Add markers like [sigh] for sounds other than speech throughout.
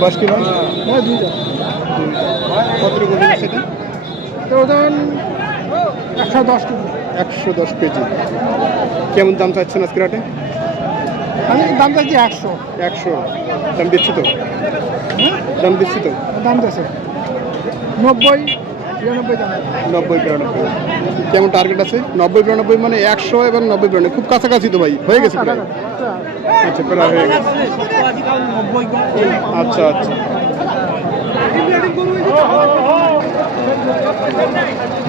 বয়স কি ভাই হ্যাঁ দুইটা। কতটুকু আছে তো একশো দশ কেজি। একশো দশ কেজি। কেমন দাম চাচ্ছেন আজকে রাটে আমি দাম চাচ্ছি একশো। একশো। দাম দিচ্ছি তো? হ্যাঁ। দাম দিচ্ছি তো? দাম চাইছে নব্বই নব্বই বিরানব্বই। কেমন টার্গেট আছে? নব্বই বিরানব্বই মানে একশো এবং নব্বই বিরানব্বই। খুব কাছাকাছি তো ভাই হয়ে গেছে প্রায়। আচ্ছা প্রায় হয়ে গেছে। আচ্ছা আচ্ছা।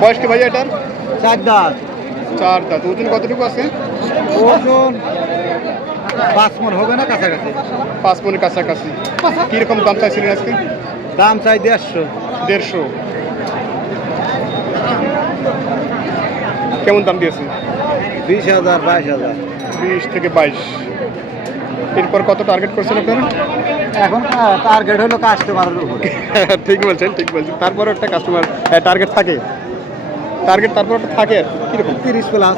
বয়স কি ভাই এটার? চার দাঁত। চার দাঁত। ওজন কতটুকু আছে? ওজন পাঁচ মন হবে না কাছাকাছি? পাঁচ মনের কাছাকাছি। কীরকম দাম চাইছিলেন আজকে? দাম চাই দেড়শো। দেড়শো। কেমন দাম দিয়েছে বিশ হাজার বাইশ হাজার। বিশ থেকে বাইশ। এরপর কত টার্গেট করছেন আপনারা? এখন টার্গেট হলো কাস্টমারের উপরে। [laughs] ঠিক বলছেন ঠিক বলছেন। তারপরে একটা কাস্টমার টার্গেট থাকে। টার্গেট তারপর একটা থাকে আর কি। কীরকম? তিরিশ প্লাস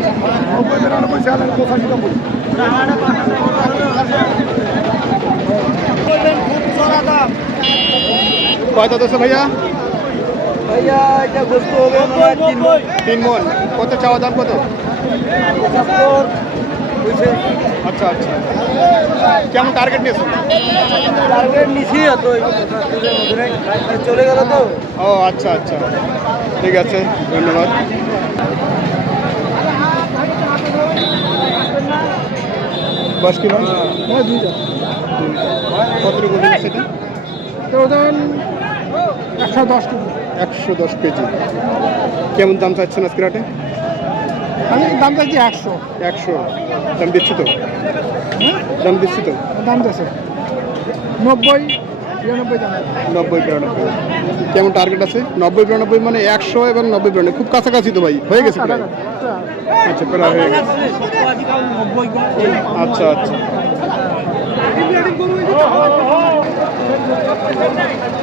চলছে কয়টা দোষে ভাইয়া? ভাইয়া এটা গোস্ত হবে মনে তিন মণ। তিন মন কত চাওয়া দাম কত? আচ্ছা আচ্ছা। কেমন টার্গেট নিয়েছেন টার্গেট নিছি তো চলে গেল তো। ও আচ্ছা আচ্ছা। ঠিক আছে ধন্যবাদ। বয়স কি ভাই হ্যাঁ দুইটা। কতটুকু এটা ওজন একশো দশ কেজি। একশো দশ কেজি। কেমন দাম চাচ্ছেন আজকে রাটে আমি দাম চাচ্ছি একশো। একশো। দাম দিচ্ছি তো? হ্যাঁ। দাম দিচ্ছি তো? দাম চাইছে নব্বই নব্বই বিরানব্বই। কেমন টার্গেট আছে? নব্বই বিরানব্বই মানে একশো এবং নব্বই বিরানব্বই। খুব কাছাকাছি তো ভাই হয়ে গেছে প্রায়। আচ্ছা প্রায় হয়ে গেছে। আচ্ছা আচ্ছা।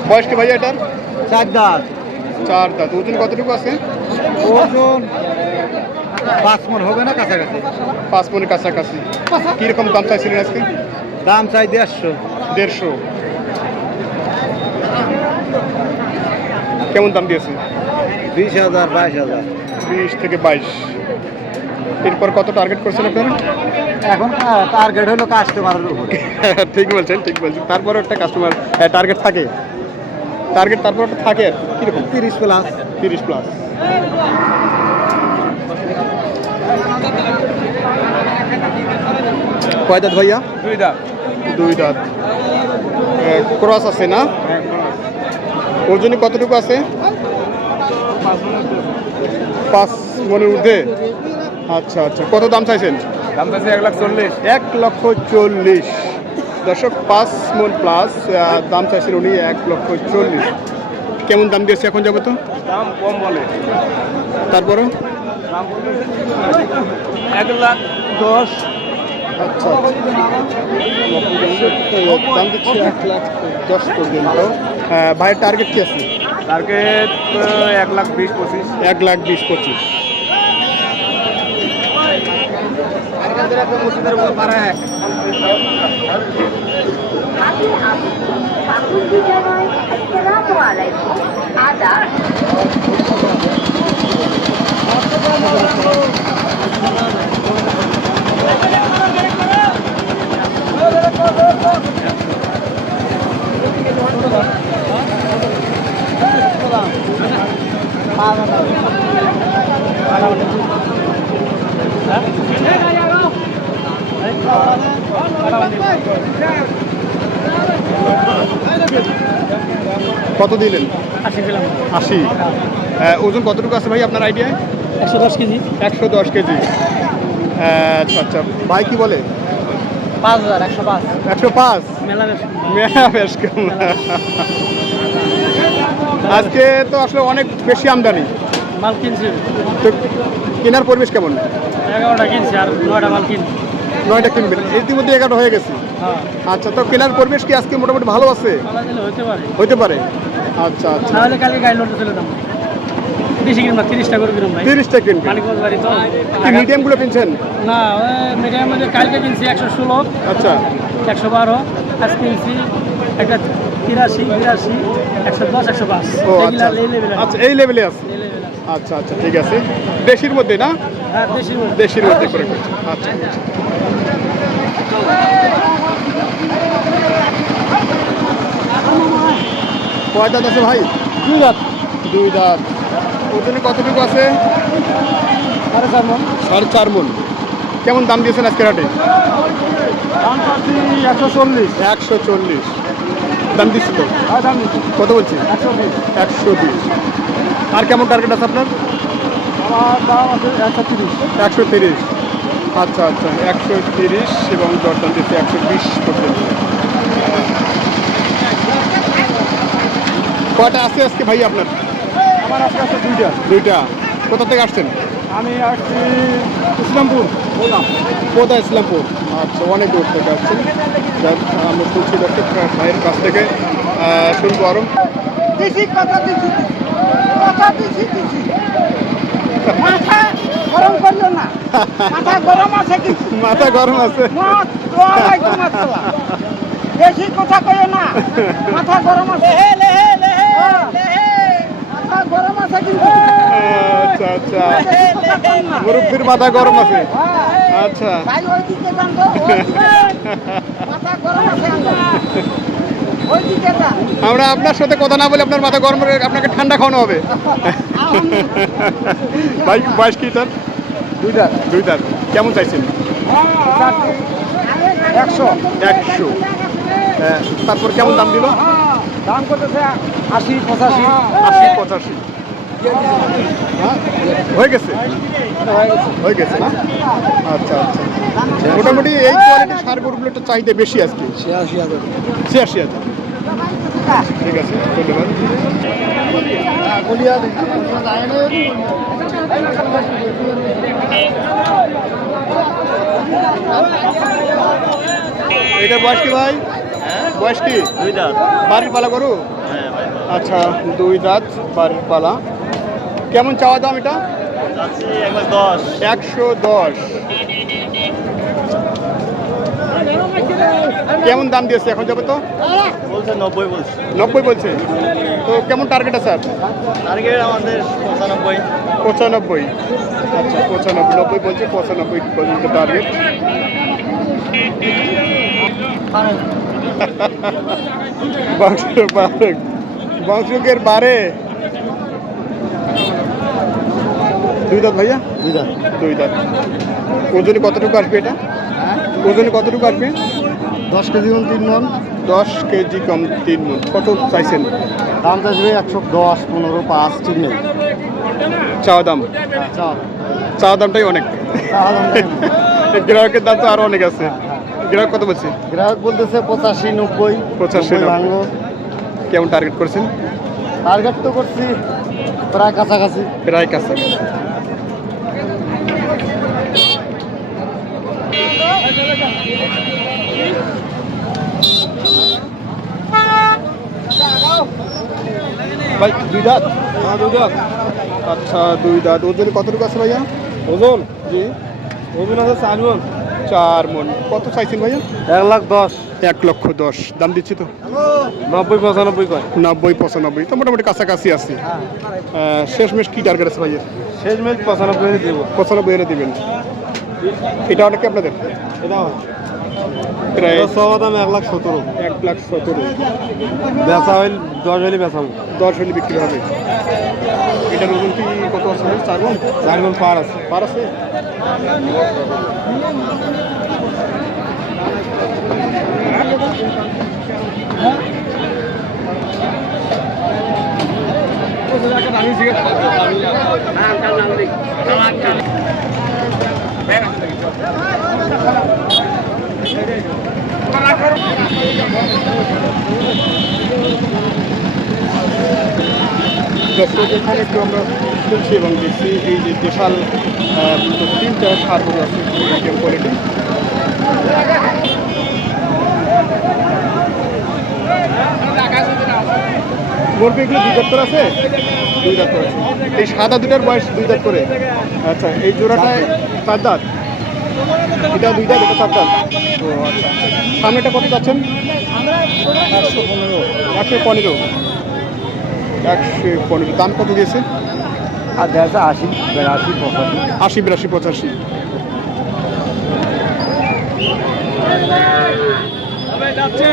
বয়স কি ভাই এটার? চার দাঁত। চার দাঁত। ওজন কতটুকু আছে? ওজন পাঁচ মন হবে না কাছাকাছি? পাঁচ মনের কাছাকাছি। কীরকম দাম চাইছিলেন আজকে? দাম চাই দেড়শো। দেড়শো। কেমন দাম দিয়েছে বিশ হাজার বাইশ হাজার। বিশ থেকে বাইশ। এরপর কত টার্গেট করছেন আপনারা? এখন টার্গেট হলো কাস্টমারের উপরে। [laughs] ঠিক বলছেন ঠিক বলছেন। তারপরে একটা কাস্টমার টার্গেট থাকে। টার্গেট তারপর একটা থাকে আর কি। কীরকম? তিরিশ প্লাস তিরিশ প্লাস কয় দাঁত ভাইয়া? দুই দাম দুই দাঁত। ক্রস আছে না? ওজনে কতটুকু আছে? পাঁচ মনের ঊর্ধ্বে। আচ্ছা আচ্ছা। কত দাম চাইছেন? দাম চাইছে এক লাখ চল্লিশ। এক লক্ষ চল্লিশ। দর্শক পাঁচ মন প্লাস দাম চাইছেন উনি এক লক্ষ চল্লিশ। কেমন দাম দিয়েছে এখন যাব তো দাম কম বলে। তারপরে এক লাখ দশ। আচ্ছা দাম দিচ্ছে এক লাখ দশ পর্যন্ত। ভাইয়ের টার্গেট কি আছে? টার্গেট এক লাখ বিশ পঁচিশ। এক লাখ বিশ পঁচিশ। বাকুন্দি কত দিলেন? আশি ওজন কতটুকু আছে ভাই আপনার আইডিয়ায় একশো দশ কেজি। একশো দশ কেজি। আচ্ছা আচ্ছা। ভাই কি বলে? পাঁচ হাজার একশো পাঁচ। একশো পাঁচ? মেলা বেশ কম। আজকে তো আসলে অনেক বেশি আমদানি। মাল কিনছি। তো কেনার পরিবেশ কেমন? এগারোটা কিনছি আর নয়টা মাল কিনছি। নয়টা কিনবেন। ইতিমধ্যে এগারোটা হয়ে গেছে। হ্যাঁ। আচ্ছা তো কেনার পরিবেশ কি আজকে মোটামুটি ভালো আছে? হতে পারে। হইতে পারে। আচ্ছা আচ্ছা। তাহলে কালকে গাড়ি লোডে চলে দাম বেশি কিনবা তিরিশটা করে কিনুন ভাই। তিরিশটা কিনবেন। মানিকগঞ্জ বাড়ি তো। মিডিয়ামগুলো কিনছেন? না মিডিয়াম মধ্যে কালকে কিনছি একশো ষোলো। আচ্ছা। একশো বারো। আজ কিনছি একটা তিরাশি বিরাশি একশো দশ একশো পাঁচ। আচ্ছা। এই আচ্ছা এই লেভেলে আছে। আচ্ছা আচ্ছা ঠিক আছে। দেশির মধ্যে না? হ্যাঁ দেশির মধ্যে। দেশির মধ্যে করে আচ্ছা। কয় দাঁত আছে ভাই? দুই রাত দুই দাঁত। ওজনে কতটুকু আছে? সাড়ে চার মন। সাড়ে চার মন। কেমন দাম দিয়েছেন আজকে হাটে? একশো চল্লিশ। একশো চল্লিশ। দাম দিচ্ছি তো? দাম কত বলছি? একশো বিশ। আর কেমন টার্গেট আছে আপনার? আমার দাম আছে একশো তিরিশ। একশো তিরিশ। আচ্ছা আচ্ছা। একশো তিরিশ এবং দরদাম দিচ্ছে একশো বিশ পর্যন্ত কয়টা আছে আজকে ভাই আপনার? আমার আজকে আছে দুইটা। দুইটা। কোথা থেকে আসছেন? আমি আসছি ইসলামপুর কোথায় ইসলামপুর? আচ্ছা অনেক দূর থেকে আসছেন। আমরা শুনছি দর্শক ভাইয়ের কাছ থেকে শুনব আরও। কথা কথা গরম করল না। মাথা গরম আছে কিন্তু মাথা গরম আছে। বেশি কথা কইও না। মাথা গরম আছে। আচ্ছা। মুরব্বীর মাথা গরম আছে। আচ্ছা। আমরা আপনার সাথে কথা না বলে আপনার মাথা গরম আপনাকে ঠান্ডা খাওয়ানো হবে। ভাই বয়স কি তার? দুই দাঁত কেমন চাইছেন? একশো। একশো। হ্যাঁ, তারপর কেমন দাম দিল? দাম করতেছে আশি পঁচাশি। আশি পঁচাশি। হ্যাঁ, গেছে? হয়ে গেছে না? আচ্ছা আচ্ছা। মোটামুটি এই কোয়ালিটির সার গরুগুলো একটু চাহিদা বেশি আজকে। ছিয়াশি হাজার। ছিয়াশি হাজার ঠিক আছে ধন্যবাদ। এটার বয়স কি ভাই? বয়স কি? বাড়ির পালা ভাই আচ্ছা দুই দাঁত বাড়ির পালা। কেমন চাওয়া দাম এটা? একশো দশ। কেমন দাম দিয়েছে এখন যাবে তো? বলছে নব্বই বলছে। নব্বই বলছে। তো কেমন টার্গেট আছে টার্গেট আমাদের পঁচানব্বই। পঁচানব্বই। আচ্ছা পঁচানব্বই। নব্বই বলছে পঁচানব্বই পর্যন্ত টার্গেট বারে বংশকের বারে। দুই দাঁত ভাইয়া? দুই দাঁত। দুই দাঁত। ওজনে কতটুকু আসবে এটা? ওজনে কতটুকু আসবে? দশ কেজি কম তিন মন। দশ কেজি কম তিন মন। কত চাইছেন? দাম চাইবে একশো দশ পনেরো পাঁচ ঠিক নেই চাওয়া দাম? চা চাওয়া দামটাই অনেক। গ্রাহকের দাম তো আরও অনেক আছে। গ্রাহক কত বলছে? গ্রাহক বলতেছে পঁচাশি নব্বই। পঁচাশি। ভাঙলো কেমন টার্গেট করেছেন? টার্গেট তো করছি প্রায় কাছাকাছি। প্রায় কাছাকাছি। ভাই দুই দাঁত? হ্যাঁ দুই দাঁত। আচ্ছা দুই দাঁত। ওজন কতটুকু আছে ভাইয়া? ওজন? জি। ওজন আছে চার মন। চার মন। কত চাইছেন ভাইয়া? এক লাখ দশ। এক লক্ষ দশ। দাম দিচ্ছি তো। নব্বই পঁচানব্বই কয়? নব্বই পঁচানব্বই। তো মোটামুটি কাছাকাছি আছি। শেষমেশ কি টার্গেট আছে ভাইয়া? শেষ ম্যাচ পঁচানব্বই দেবো। পঁচানব্বই এনে দিবেন। এটা অনেক আপনাদের? এটা প্রায় সব দাম এক লাখ সতেরো। এক লাখ সতেরো। বেচা হইল দশ হইলে বেচাবো দশ হলে বিক্রি হবে। এটার ওজন কি কত আছে? চার গুণ চার গুণ পার আছে। পার আছে? এখানে একটু আমরা শুনছি এবং দেখছি এই যে বিশাল তিনটা সার আছে কোয়ালিটি কোয়ালিটি মুরগিগুলো বিপত্তর আছে? দুই দাঁত করে এই সাদা দুটার বয়স দুই দাঁত করে। আচ্ছা এই জোড়াটায় চার দাঁত? এটা দুই দাঁত এটা চার দাঁত? ও আচ্ছা। সামনেটা কত যাচ্ছেন? একশো পনেরো। একশো পনেরো। একশো পনেরো। দাম কত দিয়েছে? আর দেখা আশি বেড়াশি পঁচাশি। আশি বিরাশি পঁচাশি। যাচ্ছে